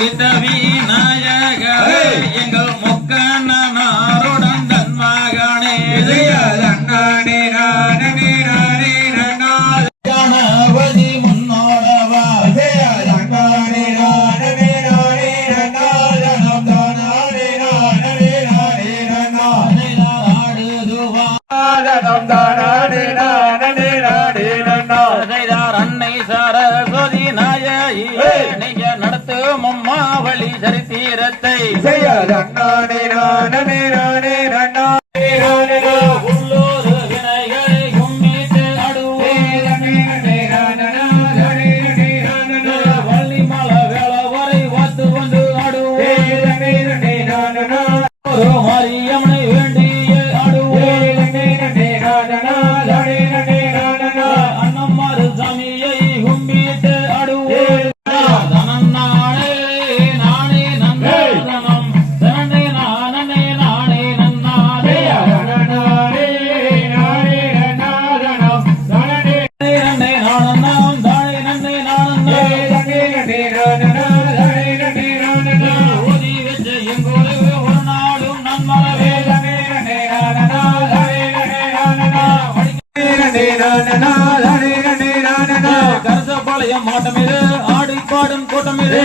இந்த விநாயகரே எங்கள் முக்கண்ணனாருடன் தன் மகனே கணபதி முன்னோடவா அன்னை சரஸ்வதி நாயகி நீங்க நடத்தும் அம்மாவளி சரித்திரத்தை உள்ளூர் வினைகளை கும்மிட்டு அடுவே வள்ளிமலை வேலை வரை வாத்து வந்து அடுவே மாரியம்மனை வேண்டிய அடுவே அண்ணம்மாறு சாமியை கும்பிட்டு அடுவே நானே நானே நந்தனம் தனே நானே நானே நன்னாதே நன்னே நானன்னாம் தானே நன்னே நானன்னே ஓதி வச்ச எங்கோடு ஒரு நாளும் நன்மரவே கரசபாளையம் மாட்டமிரு ஆடி பாடும் கூட்டமிரு